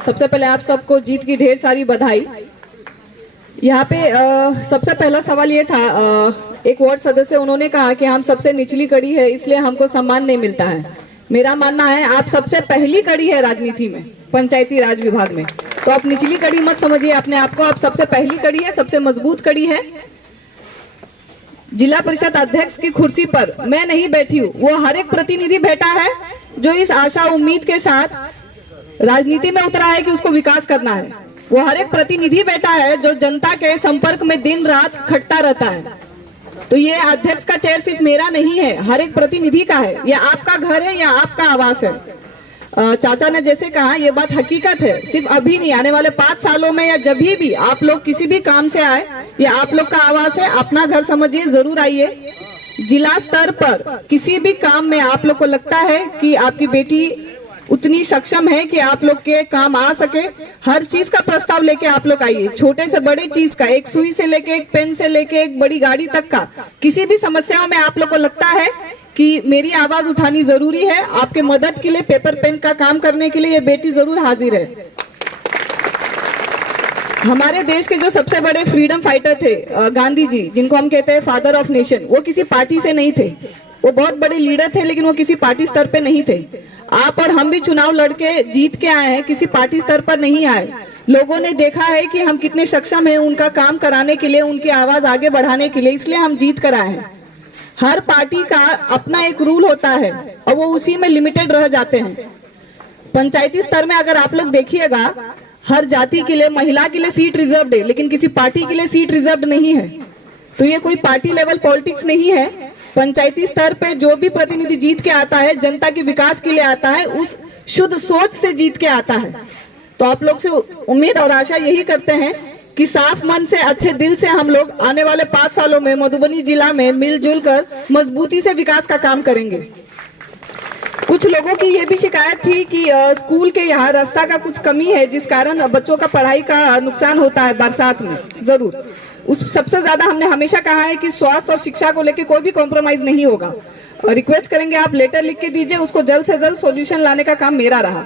सबसे पहले आप सबको जीत की ढेर सारी बधाई। यहाँ पे सबसे पहला सवाल ये था, एक वार्ड सदस्य उन्होंने कहा कि हम सबसे निचली कड़ी है इसलिए हमको सम्मान नहीं मिलता है। मेरा मानना है आप सबसे पहली कड़ी है राजनीति में, पंचायती राज विभाग में, तो आप निचली कड़ी मत समझिए अपने आप को, आप सबसे पहली कड़ी है, सबसे मजबूत कड़ी है। जिला परिषद अध्यक्ष की कुर्सी पर मैं नहीं बैठी हूँ, वो हर एक प्रतिनिधि बैठा है जो इस आशा उम्मीद के साथ राजनीति में उतरा है कि उसको विकास करना है। वो हर एक प्रतिनिधि बैठा है जो जनता के संपर्क में दिन रात खटता रहता है। तो ये अध्यक्ष का चेयर सिर्फ मेरा नहीं है, हर एक प्रतिनिधि का है। ये आपका घर है या आपका आवास है। चाचा ने जैसे कहा ये बात हकीकत है, सिर्फ अभी नहीं, आने वाले 5 सालों में या जब भी आप लोग किसी भी काम से आए, ये आप लोग का आवास है, अपना घर समझिए, जरूर आइए। जिला स्तर पर किसी भी काम में आप लोग को लगता है कि आपकी बेटी उतनी सक्षम है कि आप लोग के काम आ सके, हर चीज का प्रस्ताव लेके आप लोग आइए। छोटे से बड़े चीज का, एक सुई से लेके एक पेन से लेके एक बड़ी गाड़ी तक का, किसी भी समस्याओं में आप लोग को लगता है कि मेरी आवाज उठानी जरूरी है, आपके मदद के लिए, पेपर पेन का काम करने के लिए ये बेटी जरूर हाजिर है। हमारे देश के जो सबसे बड़े फ्रीडम फाइटर थे गांधी जी, जिनको हम कहते हैं फादर ऑफ नेशन, वो किसी पार्टी से नहीं थे। वो बहुत बड़े लीडर थे लेकिन वो किसी पार्टी स्तर पे नहीं थे। आप और हम भी चुनाव लड़के जीत के आए हैं, किसी पार्टी स्तर पर नहीं आए। लोगों ने देखा है कि हम कितने सक्षम हैं उनका काम कराने के लिए, उनकी आवाज आगे बढ़ाने के लिए, इसलिए हम जीत कर आए हैं। हर पार्टी का अपना एक रूल होता है और वो उसी में लिमिटेड रह जाते हैं। पंचायती स्तर में अगर आप लोग देखिएगा, हर जाति के लिए, महिला के लिए सीट रिजर्व है, लेकिन किसी पार्टी के लिए सीट रिजर्व नहीं है। तो ये कोई पार्टी लेवल पॉलिटिक्स नहीं है। पंचायती स्तर पे जो भी प्रतिनिधि जीत के आता है, जनता के विकास के लिए आता है, उस शुद्ध सोच से जीत के आता है। तो आप लोग से उम्मीद और आशा यही करते हैं कि साफ मन से, अच्छे दिल से हम लोग आने वाले 5 सालों में मधुबनी जिला में मिलजुल कर मजबूती से विकास का काम करेंगे। कुछ लोगों की ये भी शिकायत थी कि स्कूल के यहाँ रास्ता का कुछ कमी है, जिस कारण बच्चों का पढ़ाई का नुकसान होता है बरसात में। जरूर उस सबसे ज्यादा हमने हमेशा कहा है कि स्वास्थ्य और शिक्षा को लेकर कोई भी कॉम्प्रोमाइज नहीं होगा। रिक्वेस्ट करेंगे आप लेटर लिख के दीजिए, उसको जल्द से जल्द सॉल्यूशन लाने का काम मेरा रहा।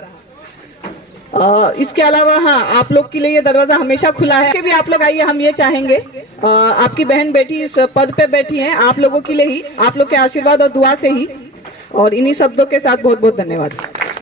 इसके अलावा हाँ, आप लोग के लिए ये दरवाजा हमेशा खुला है कि भी आप लोग आइए। हम ये चाहेंगे, आपकी बहन बेटी इस पद पे बैठी है, आप लोगों के लिए ही, आप लोग के आशीर्वाद और दुआ से ही। और इन्हीं शब्दों के साथ बहुत बहुत धन्यवाद।